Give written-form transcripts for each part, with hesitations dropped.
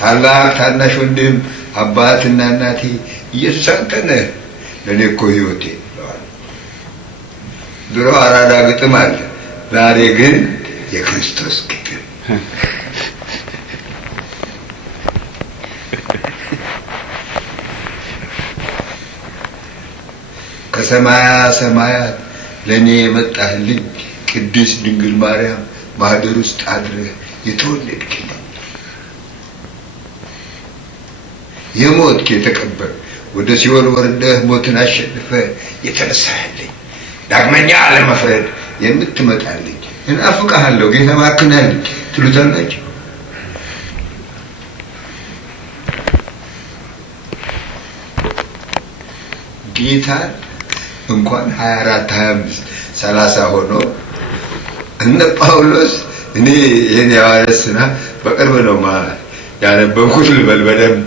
ታላቅ ታናሽ ወንድም አባትና እናቴ ኢየሱስ አንተ ነህ ለእኔ እኮ ሕይወቴ ብለዋል። ድሮ አራዳ ግጥም አለ፣ ዛሬ ግን የክርስቶስ ግጥም። ከሰማያ ሰማያት ለእኔ የመጣህልኝ ቅድስት ድንግል ማርያም ማህደር ውስጥ አድረህ የተወለድክልኝ የሞትክ የተቀበር ወደ ሲኦል ወርደህ ሞትን አሸንፈህ የተነሳህልኝ ዳግመኛ ለመፍረድ የምትመጣልኝ እናፍቅሃለሁ ጌታ እባክህን ትሉታላችሁ። ጌታ እንኳን 24 25 30 ሆኖ እነ ጳውሎስ እኔ የኔ ያዋለስና በቅርብ ነው ያነበብኩት ልበል በደንብ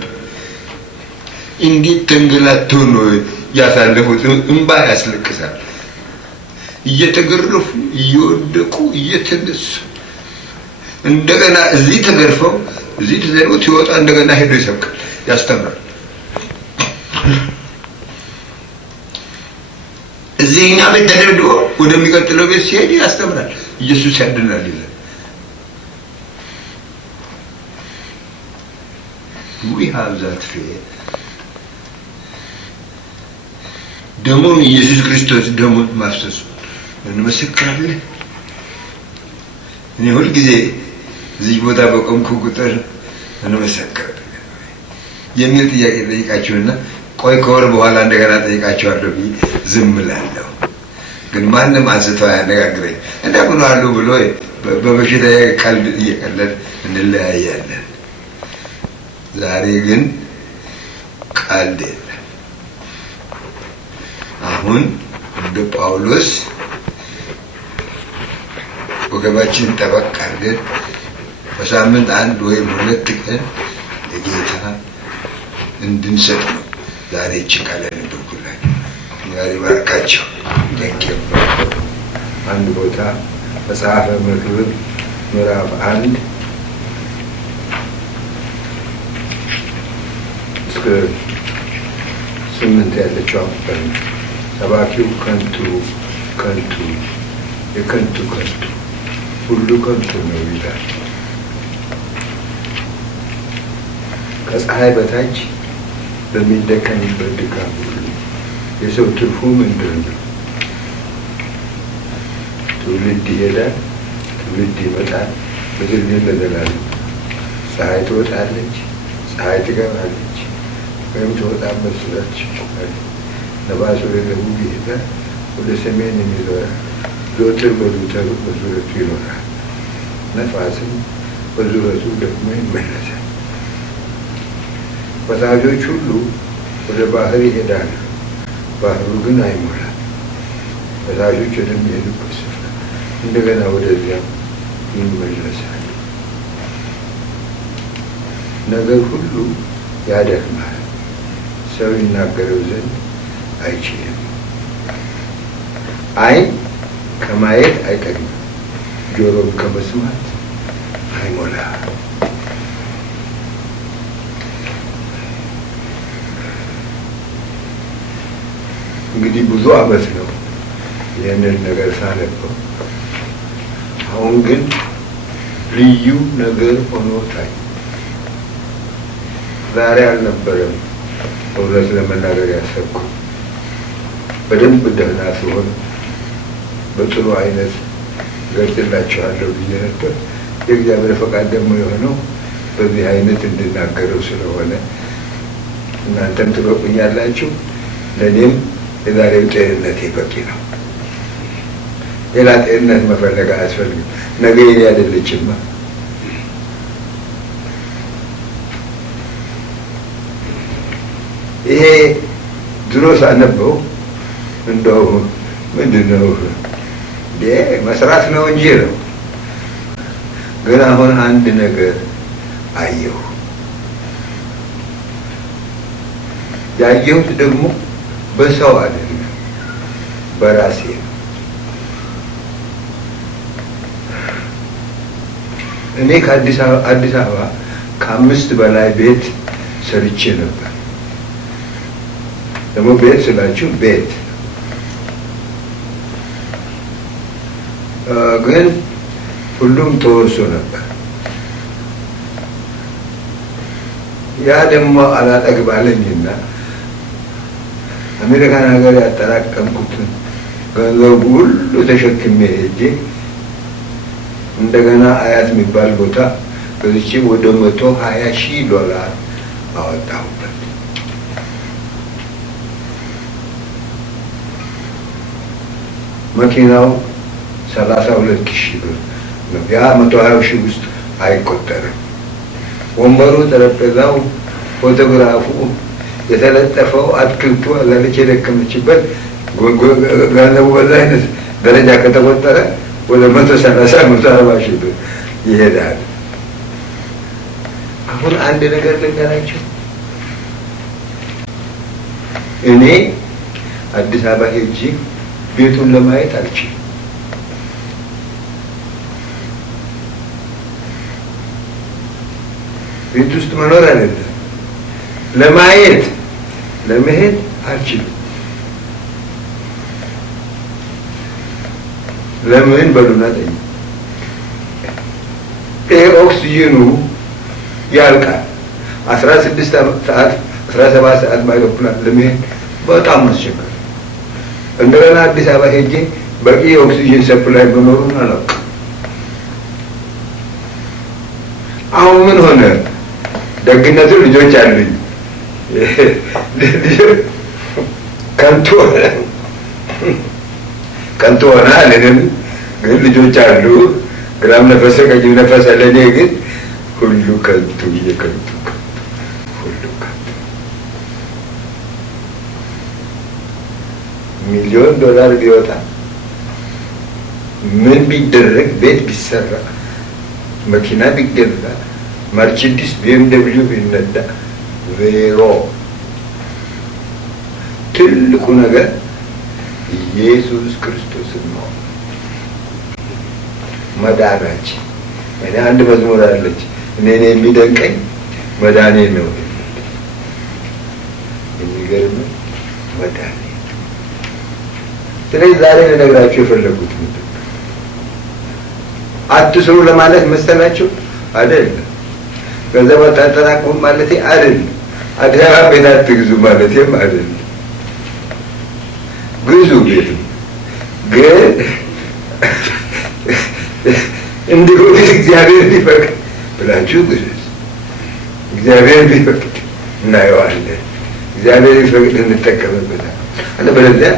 እንዴት ተንገላተው ነው ያሳለፉት። እንባ ያስለቅሳል። እየተገረፉ እየወደቁ እየተነሱ እንደገና እዚህ ተገርፈው እዚህ ተዘሩት ይወጣ እንደገና ሄዶ ይሰብካል ያስተምራል። እዚህኛ ቤት ተደብድቦ ወደሚቀጥለው ቤት ሲሄድ ያስተምራል። ኢየሱስ ያድናል ይላል። we have that faith ደሙን ኢየሱስ ክርስቶስ ደሙን ማፍሰሱ እንመሰክራለን። እኔ ሁል ጊዜ እዚህ ቦታ በቆምኩ ቁጥር እንመሰክራለን የሚል ጥያቄ ጠይቃችሁና ቆይ ከወር በኋላ እንደገና ጠይቃችኋለሁ ብዬ ዝም እላለሁ። ግን ማንም አንስተው ያነጋግረኝ እንደምን አሉ ብሎ በበሽታ ቀልድ እየቀለድ እንለያያለን። ዛሬ ግን ቀልድ የለም። አሁን እንደ ጳውሎስ ወገባችን ጠበቅ አድርገን በሳምንት 1 ወይም 2 ቀን ለጌታ እንድንሰጥ ነው ዛሬ ችካለን እንደኩላኝ ዛሬ ባርካቸው ደንቀም አንድ ቦታ መጽሐፈ መክብብ ምዕራፍ 1 እስከ 8 ያለችው አቁጠር ሰባኪው ከንቱ ከንቱ የከንቱ ከንቱ ሁሉ ከንቱ ነው ይላል። ከፀሐይ በታች በሚደከምበት ድካም ሁሉ የሰው ትርፉ ምንድን ነው? ትውልድ ይሄዳል፣ ትውልድ ይመጣል፣ ምድር ግን ለዘላለም። ፀሐይ ትወጣለች፣ ፀሐይ ትገባለች፣ ወይም ትወጣበት ትችላለች። ነፋስ ወደ ደቡብ ይሄዳል፣ ወደ ሰሜን የሚዞራል፣ ዘወትር በዙረቱ ይኖራል። ነፋስም በዙረቱ ደግሞ ይመለሳል። ፈሳሾች ሁሉ ወደ ባህር ይሄዳሉ፣ ባህሩ ግን አይሞላም። ፈሳሾች ወደሚሄዱበት ስፍራ እንደገና ወደዚያም ይመለሳሉ። ነገር ሁሉ ያደክማል፣ ሰው ይናገረው ዘንድ አይችልም። ዓይን ከማየት አይጠግብም፣ ጆሮም ከመስማት አይሞላም። እንግዲህ ብዙ ዓመት ነው ይህንን ነገር ሳነበው። አሁን ግን ልዩ ነገር ሆኖ ታይ። ዛሬ አልነበረም እውነት ለመናገር ያሰብኩ። በደንብ ደህና ሲሆን በጥሩ አይነት ገልጽላችኋለሁ ብዬ ነበር። የእግዚአብሔር ፈቃድ ደግሞ የሆነው በዚህ አይነት እንድናገረው ስለሆነ እናንተም ትበቁኛላችሁ፣ ለእኔም የዛሬው ጤንነቴ በቂ ነው። ሌላ ጤንነት መፈለግ አያስፈልግም። ነገ የኔ አይደለችማ። ይሄ ድሮ ሳነበው እንደው ምንድነው መስራት ነው እንጂ ነው። ግን አሁን አንድ ነገር አየሁ። ያየሁት ደግሞ በሰው አይደለም፣ በራሴ ነው። እኔ ከአዲስ አበባ ከ5 በላይ ቤት ሰርቼ ነበር። ደግሞ ቤት ስላችሁ ቤት ግን ሁሉም ተወርሶ ነበር። ያ ደግሞ አላጠግብ አለኝና አሜሪካን ሀገር ያጠራቀምኩትን ገንዘብ ሁሉ ተሸክሜ ሄጄ እንደገና አያት የሚባል ቦታ በዚች ወደ $120,000 አወጣሁበት። መኪናው $32,000 ነው። ያ 120,000 ውስጥ አይቆጠርም። ወንበሩ፣ ጠረጴዛው፣ ፎቶግራፉ፣ የተለጠፈው አትክልቱ፣ አዛለች የደከመችበት ገንዘቡ በዛ አይነት ደረጃ ከተቆጠረ ወደ $130,000-140,000 ይሄዳል። አሁን አንድ ነገር ልንገራችሁ። እኔ አዲስ አበባ ሄጄ ቤቱን ለማየት አልችልም። ቤት ውስጥ መኖር አይደለም ለማየት ለመሄድ አልችልም። ለምን በሉና ጠይቁ። ይሄ ኦክሲጅኑ ያልቃል። 16 ሰዓት 17 ሰዓት በአይሮፕላን ለመሄድ በጣም አስቸጋሪ። እንደገና አዲስ አበባ ሄጄ በቂ ኦክሲጅን ሰፕላይ መኖሩን አላውቅም። አሁን ምን ሆነ? ደግነቱ ልጆች አሉኝ። ከንቱ ሆነ አለንም፣ ግን ልጆች አሉ። ግራም ነፈሰ ቀኝ ነፈሰ። ለእኔ ግን ሁሉ ከንቱ የከንቱ ሁሉ ከንቱ። $1,000,000 ቢወጣ ምን ቢደረግ፣ ቤት ቢሰራ፣ መኪና ቢገዛ፣ መርቸዲስ BMW ቢነዳ ዜሮ። ትልቁ ነገር ኢየሱስ ክርስቶስን ነው መዳናችን። እኔ አንድ መዝሙር አለች፣ እኔን የሚደንቀኝ መዳኔ ነው። የሚገርም መዳኔ። ስለዚህ ዛሬ ልነግራችሁ የፈለጉት ምንድን ነው? አትስሩ ለማለት መሰላችሁ? አይደለም። ገንዘብ አታጠራቅሙ ማለቴ አይደለም። አዲስ አበባ ቤት አትግዙ ማለቴም አይደለም። ግዙ ቤት፣ ግን እንዲሁ እግዚአብሔር ቢፈቅድ ብላችሁ ግዙ። እግዚአብሔር ቢፈቅድ እናየዋለን። እግዚአብሔር ቢፈቅድ እንጠቀምበታል። አለበለዚያ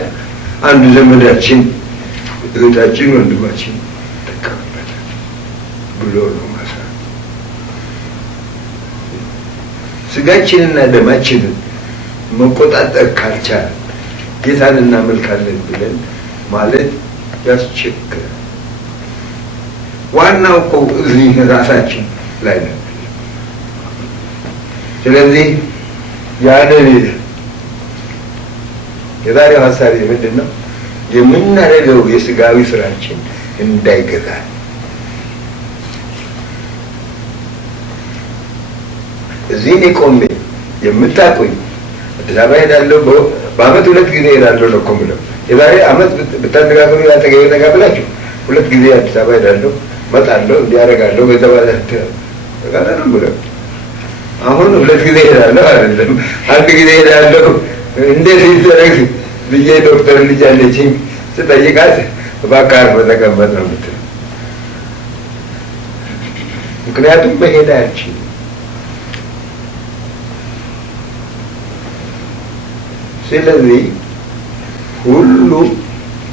አንዱ ዘመዳችን፣ እህታችን፣ ወንድማችን እንጠቀምበታል ብሎ ነው ማሳብ። ስጋችንና ደማችንን መቆጣጠር ካልቻለ ጌታን እናመልካለን ብለን ማለት ያስቸግራል። ዋናው እኮ እዚህ ራሳችን ላይ ነው። ስለዚህ ያንን የዛሬው ሀሳብ ምንድን ነው? የምናደርገው የስጋዊ ስራችን እንዳይገዛል። እዚህ እኔ ቆሜ የምታውቁኝ አዲስ አበባ ሄዳለሁ፣ በአመት 2 ጊዜ ሄዳለሁ ነው እኮ የምለው። የዛሬ አመት ብታነጋገሩ ያጠገቤ ጠጋ ብላችሁ 2 ጊዜ አዲስ አበባ ሄዳለሁ፣ እመጣለሁ፣ እንዲያደርጋለሁ ገንዘብ ጋር ነው የምለው። አሁን 2 ጊዜ ሄዳለሁ አይደለም 1 ጊዜ ሄዳለሁ። እንዴት ይደረግ ብዬ ዶክተር ልጅ አለችኝ ስጠይቃት እባክህ አርፈህ ተቀመጥ ነው የምትለው። ምክንያቱም መሄድ አልችልም። ስለዚህ ሁሉ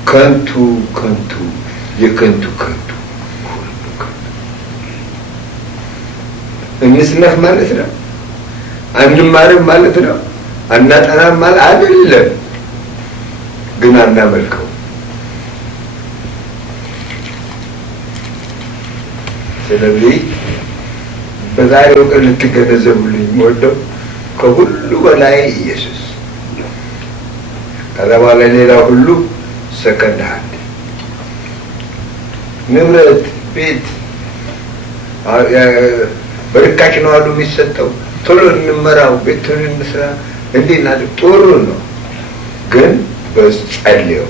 ከንቱ ከንቱ የከንቱ ከንቱ ሁሉ ከንቱ። እንስነፍ ማለት ነው፣ አንማርም ማለት ነው፣ አናጠናም ማለት አይደለም። ግን አናመልከው። ስለዚህ በዛሬው ቀን ልትገነዘቡልኝ የምወደው ከሁሉ በላይ ኢየሱስ፣ ከዛ በኋላ ሌላ ሁሉ ሰከንድ ሃንድ። ንብረት፣ ቤት፣ በርካሽ ነው አሉ የሚሰጠው። ቶሎ እንመራው፣ ቤቱን እንስራ፣ እንዲህ እናድርግ። ጥሩ ነው፣ ግን በጸልየው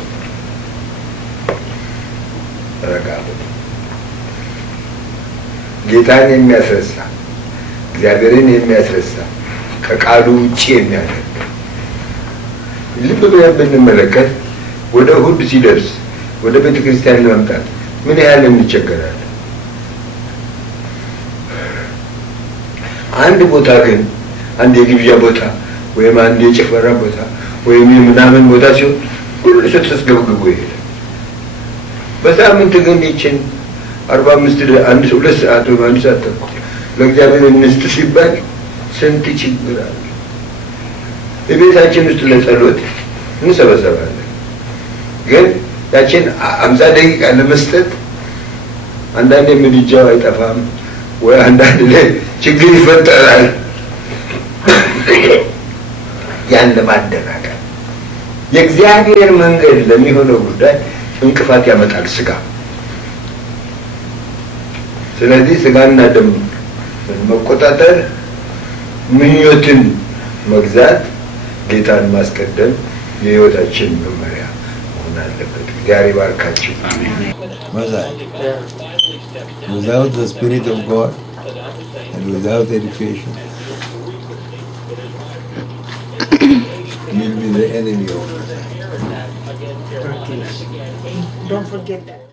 ረጋ ብሎ ጌታን የሚያስረሳ እግዚአብሔርን የሚያስረሳ ከቃሉ ውጭ የሚያደርግ ልብ ብለን ብንመለከት ወደ እሑድ ሲደርስ ወደ ቤተ ክርስቲያን ለመምጣት ምን ያህል እንቸገራለን። አንድ ቦታ ግን አንድ የግብዣ ቦታ ወይም አንድ የጭፈራ ቦታ ወይም የምናምን ቦታ ሲሆን ሁሉ ሰው ተስገብግቦ ይሄዳል። በሳምንት ግን ይችን 45 አንድ 2 ሰዓት ወይም 1 ሰዓት ተኩል ለእግዚአብሔር እንስጥ ሲባል ስንት ችግር አለ። በቤታችን ውስጥ ለጸሎት እንሰበሰባለን፣ ግን ያችን 50 ደቂቃ ለመስጠት አንዳንዴ ምድጃው አይጠፋም ወይ አንዳንድ ላይ ችግር ይፈጠራል። ያን ለማደናቀፍ የእግዚአብሔር መንገድ ለሚሆነው ጉዳይ እንቅፋት ያመጣል ስጋ። ስለዚህ ስጋና ደም መቆጣጠር፣ ምኞትን መግዛት፣ ጌታን ማስቀደም የህይወታችን መመሪያ መሆን አለበት። እግዚአብሔር ይባርካችሁ። Without the Spirit of God and without education, you'll be the enemy of us. Don't forget that.